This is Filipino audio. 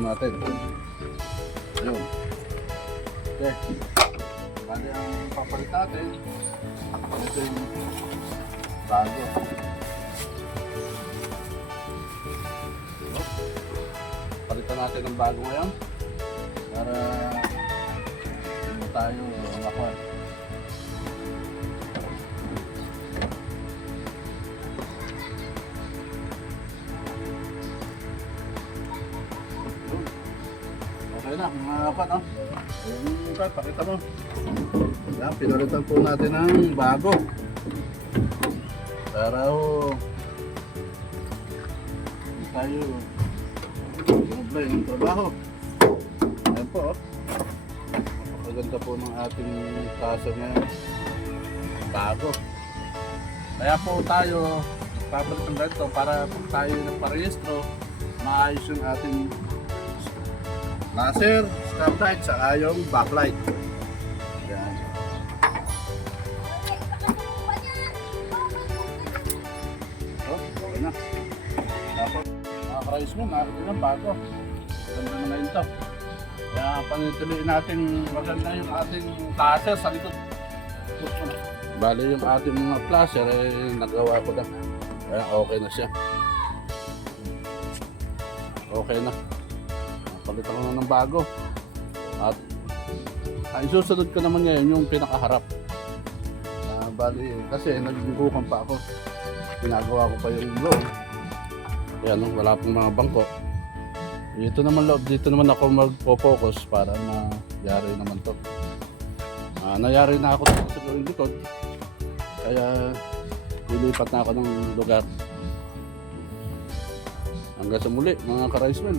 papalitan natin. Ayun. Okay. Bali ang papalit natin. Ito yung bago. Palitan natin ng bago ngayon. Para hindi tayo makuha. Okay na, mga kapat, no? Yung kapat, pakita mo. Yan, pinalitan po natin ng bago. Para tayo mag-apply ng trabaho. Ayan po, oh. Napakaganda po ng ating kaso ngayon. Bago. Kaya po tayo papalit ng ganito para pag tayo nagparehistro, maayos yung ating laser, stop light, saka yung backlight. Yan. Oh, okay na. Tapos, mga ka-rice mo, nakakita ng bago. Ganda na ngayon ito. Kaya panituloy natin maganda yung ating laser sa likod. Bali yung ating mga flasher, nagawa ko na. Kaya okay na siya. Okay na. Palitan ko na ng bago. At ang susunod ko naman ngayon yung pinakaharap. Bali, kasi nagbubukan pa ako. Ginagawa ko pa yung loob. Ayan, wala pong mga bangko. Dito naman loob, dito naman ako magpo-focus para mayari naman to. Nayari na ako sa gawing likod. Kaya lilipat na ako ng lugar. Hanggang sa muli mga ka-ricemen.